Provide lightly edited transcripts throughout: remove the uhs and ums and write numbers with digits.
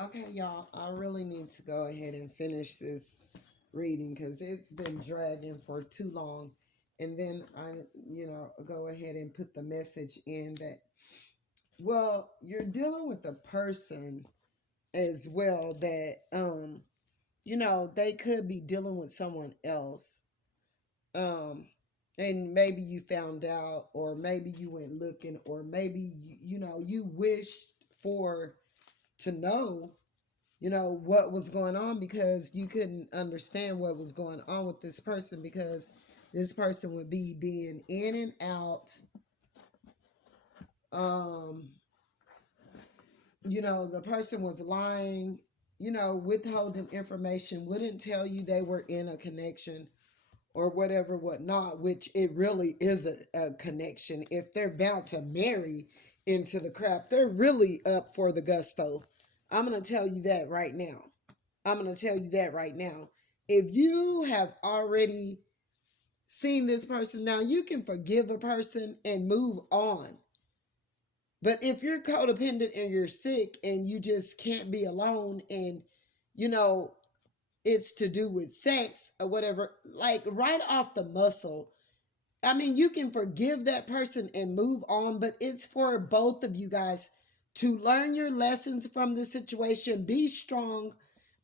Okay, y'all, I really need to go ahead and finish this reading because it's been dragging for too long. And then go ahead and put the message in that, well, you're dealing with a person as well that, they could be dealing with someone else. Um, and maybe you found out, or maybe you went looking, or maybe, you wished for to know what was going on because you couldn't understand what was going on with this person because this person would be being in and out. um the person was lying, withholding information, wouldn't tell you they were in a connection or whatever, whatnot, which it really is a connection. If they're about to marry into the crap, they're really up for the gusto. I'm going to tell you that right now. I'm going to tell you that right now. If you have already seen this person, now you can forgive a person and move on. But if you're codependent and you're sick and you just can't be alone and, you know, it's to do with sex or whatever, like right off the muscle, I mean, you can forgive that person and move on, but it's for both of you guys to learn your lessons from the situation, be strong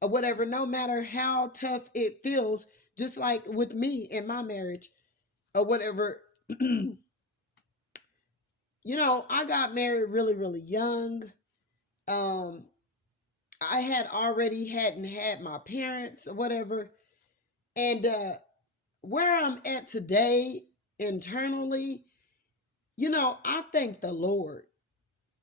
or whatever, no matter how tough it feels, just like with me in my marriage or whatever. I got married really, really young. Um, I had already hadn't had my parents or whatever. And where I'm at today internally, I thank the Lord.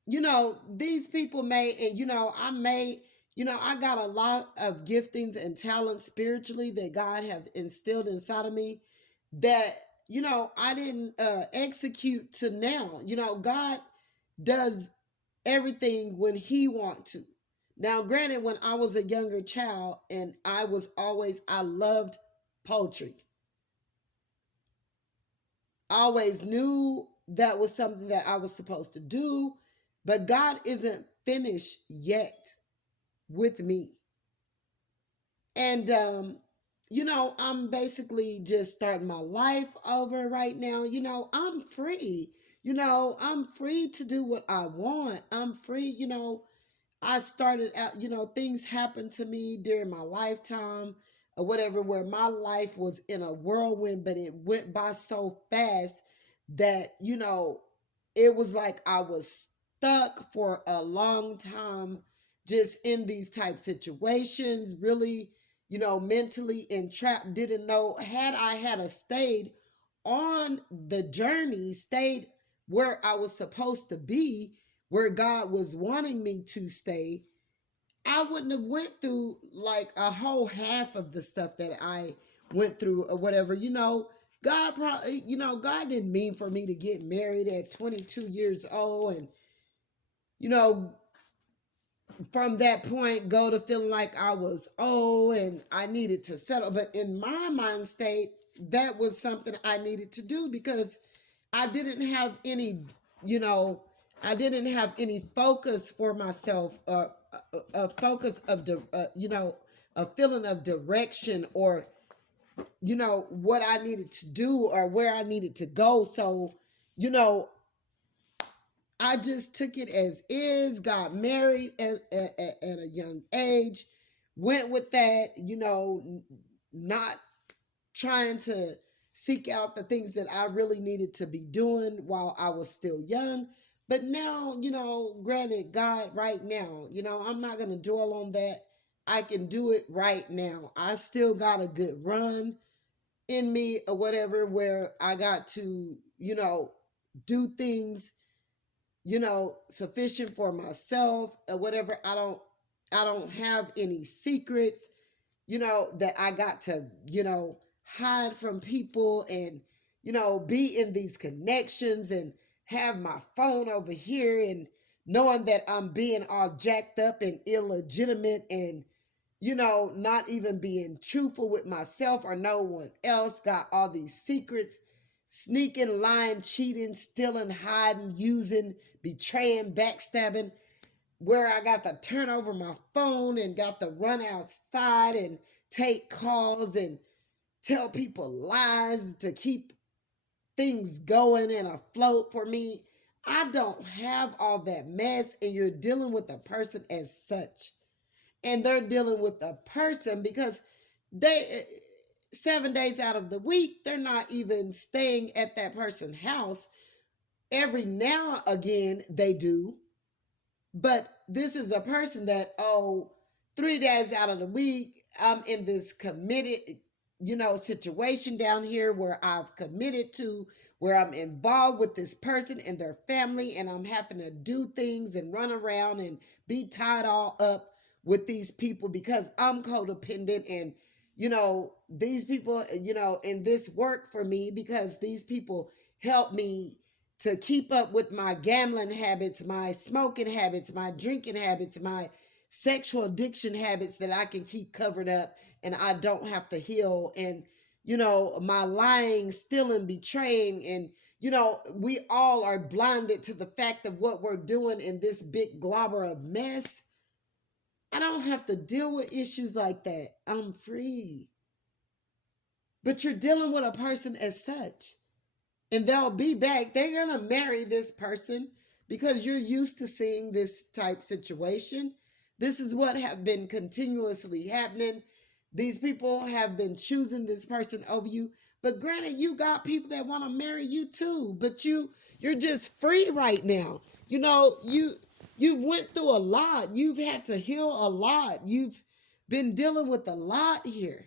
These people may, and I got a lot of giftings and talents spiritually that God have instilled inside of me that, I didn't execute to now. God does everything when he wants to. Now, granted, when I was a younger child and I loved poultry. I always knew that was something that I was supposed to do, but God isn't finished yet with me. And, I'm basically just starting my life over right now. I'm free. I'm free to do what I want. I'm free. I started out, things happened to me during my lifetime or whatever, where my life was in a whirlwind, but it went by so fast that, it was like I was stuck for a long time just in these type situations, really, mentally entrapped, didn't know. Had I had a stayed on the journey, stayed where I was supposed to be, where God was wanting me to stay, I wouldn't have went through like a whole half of the stuff that I went through or whatever. God probably, God didn't mean for me to get married at 22 years old and, you know, from that point go to feeling like I was old and I needed to settle. But in my mind state, that was something I needed to do because I didn't have any, I didn't have any focus for myself, a focus of, a feeling of direction or, what I needed to do or where I needed to go. So, I just took it as is, got married at a young age, went with that, not trying to seek out the things that I really needed to be doing while I was still young. But now, granted, God, right now, I'm not going to dwell on that. I can do it right now. I still got a good run in me or whatever where I got to, do things, sufficient for myself or whatever. I don't have any secrets, that I got to, hide from people and, be in these connections and have my phone over here and knowing that I'm being all jacked up and illegitimate and, not even being truthful with myself or no one else, got all these secrets, sneaking, lying, cheating, stealing, hiding, using, betraying, backstabbing. where I got to turn over my phone and got to run outside and take calls and tell people lies to keep things going and afloat for me. I don't have all that mess, and you're dealing with a person as such. And they're dealing with a person because they 7 days out of the week, they're not even staying at that person's house. Every now and again, they do. But this is a person that, 3 days out of the week, I'm in this committed, situation down here where I've committed to, where I'm involved with this person and their family, and I'm having to do things and run around and be tied all up with these people because I'm codependent. And, these people, in this work for me because these people help me to keep up with my gambling habits, my smoking habits, my drinking habits, my sexual addiction habits that I can keep covered up and I don't have to heal. And, my lying, stealing, betraying. And, we all are blinded to the fact of what we're doing in this big globber of mess. I don't have to deal with issues like that. I'm free. But you're dealing with a person as such. And they'll be back. They're going to marry this person because you're used to seeing this type situation. This is what have been continuously happening. These people have been choosing this person over you. But granted, you got people that want to marry you too. But you're just free right now. You've went through a lot. You've had to heal a lot. You've been dealing with a lot here.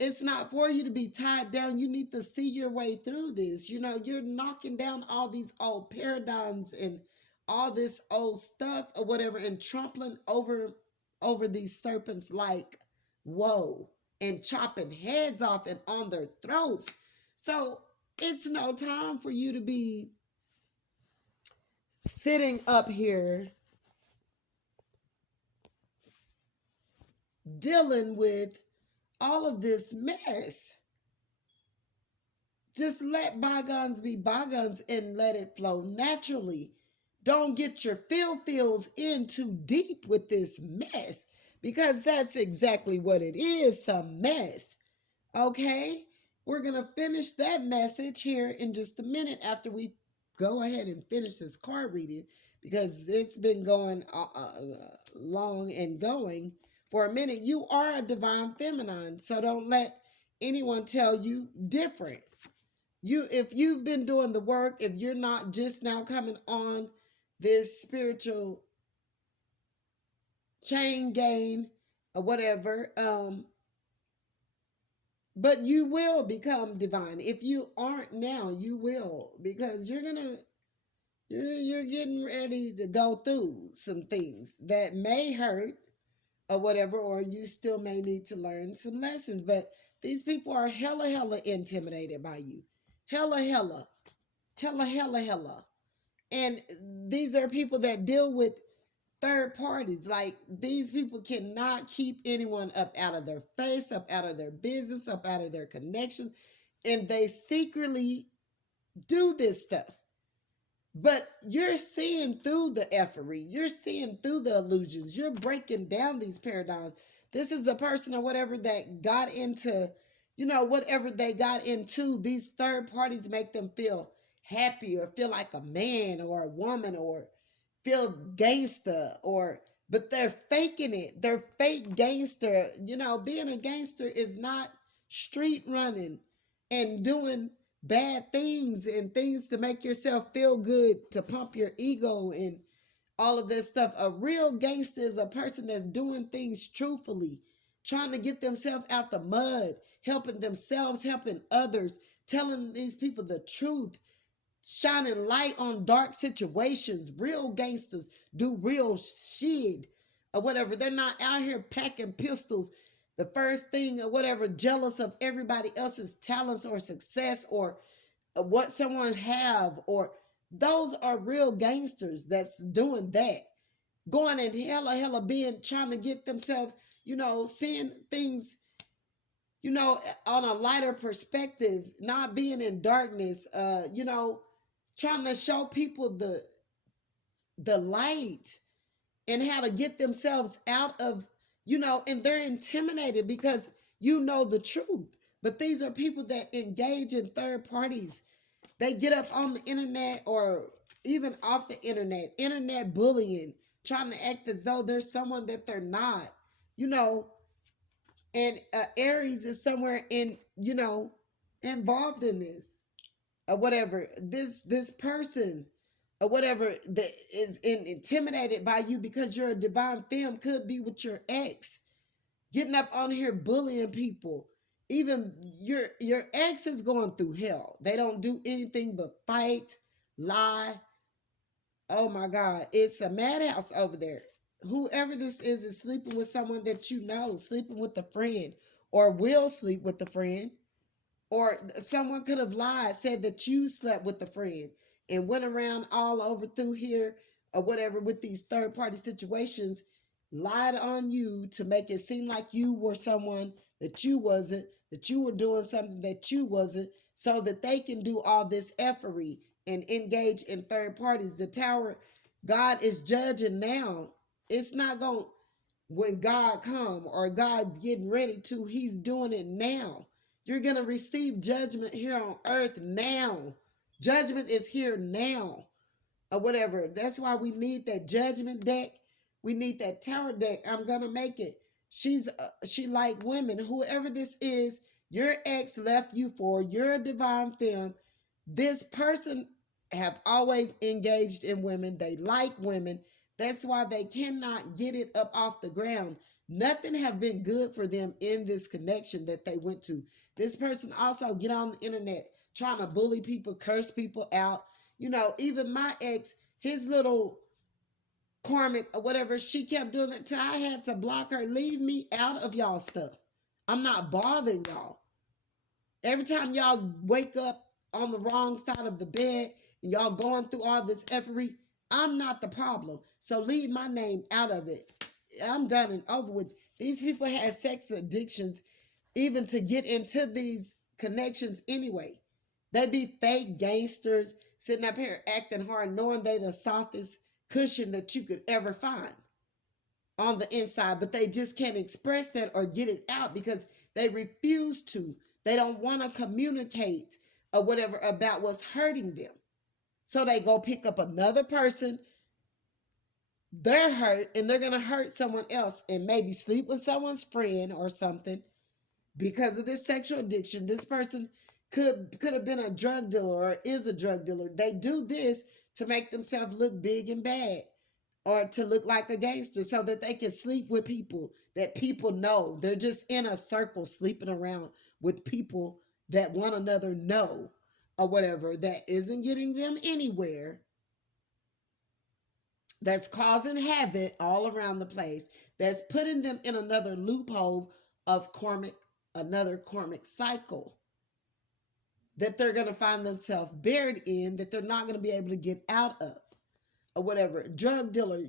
It's not for you to be tied down. You need to see your way through this. You're knocking down all these old paradigms and all this old stuff or whatever and trampling over these serpents like whoa, and chopping heads off and on their throats. So it's no time for you to be sitting up here dealing with all of this mess. Just let bygones be bygones and let it flow naturally. Don't get your feels in too deep with this mess because that's exactly what it is, some mess. Okay? We're going to finish that message here in just a minute after we go ahead and finish this card reading because it's been going long and going for a minute. You are a divine feminine, so don't let anyone tell you different. If you've been doing the work, if you're not just now coming on this spiritual chain gang or whatever, but you will become divine. If you aren't now, you will, because you're getting ready to go through some things that may hurt or whatever, or you still may need to learn some lessons. But these people are hella intimidated by you. Hella. And these are people that deal with third parties. Like, these people cannot keep anyone up out of their face, up out of their business, up out of their connections. And they secretly do this stuff. But you're seeing through the effery. You're seeing through the illusions. You're breaking down these paradigms. This is a person or whatever that got into, whatever they got into. These third parties make them feel happy or feel like a man or a woman or feel gangster but they're faking it. They're fake gangster. Being a gangster is not street running and doing bad things and things to make yourself feel good, to pump your ego and all of this stuff. A real gangster is a person that's doing things truthfully, trying to get themselves out the mud, helping themselves, helping others, telling these people the truth, shining light on dark situations. Real gangsters do real shit or whatever. They're not out here packing pistols the first thing or whatever, jealous of everybody else's talents or success or what someone have. Or those are real gangsters that's doing that, going and hella being, trying to get themselves, seeing things, on a lighter perspective, not being in darkness, trying to show people the light. and how to get themselves out of, and they're intimidated because you know the truth. But these are people that engage in third parties. They get up on the internet or even off the internet bullying, trying to act as though there's someone that they're not, you know, and Aries is somewhere in, involved in this or whatever. This person or whatever that is intimidated by you because you're a divine femme could be with your ex, getting up on here bullying people. Even your ex is going through hell. They don't do anything but fight, lie. Oh my God, it's a madhouse over there. Whoever this is sleeping with someone that you know, sleeping with a friend, or will sleep with a friend, or someone could have lied, said that you slept with a friend and went around all over through here or whatever with these third party situations, lied on you to make it seem like you were someone that you wasn't, that you were doing something that you wasn't, so that they can do all this effery and engage in third parties. The tower, God is judging now. It's not going, when God come or God getting ready to, he's doing it now. You're going to receive judgment here on earth now. Judgment is here now or whatever. That's why we need that judgment deck. We need that tower deck. I'm going to make it. She like women, whoever this is, your ex left you for, you're a divine femme. This person have always engaged in women. They like women. That's why they cannot get it up off the ground. Nothing have been good for them in this connection that they went to. This person also get on the internet trying to bully people, curse people out. Even my ex, his little karmic or whatever, she kept doing it till I had to block her. Leave me out of y'all stuff. I'm not bothering y'all. Every time y'all wake up on the wrong side of the bed and y'all going through all this effery, I'm not the problem. So leave my name out of it. I'm done and over with. These people had sex addictions even to get into these connections anyway. They be fake gangsters sitting up here acting hard, knowing they the softest cushion that you could ever find on the inside, but they just can't express that or get it out because they refuse to. They don't want to communicate or whatever about what's hurting them. So they go pick up another person. They're hurt and they're going to hurt someone else and maybe sleep with someone's friend or something because of this sexual addiction. This person could have been a drug dealer or is a drug dealer. They do this to make themselves look big and bad or to look like a gangster so that they can sleep with people that people know. They're just in a circle sleeping around with people that one another know or whatever, that isn't getting them anywhere, that's causing havoc all around the place, that's putting them in another loophole of another karmic cycle that they're going to find themselves buried in, that they're not going to be able to get out of or whatever. Drug dealer,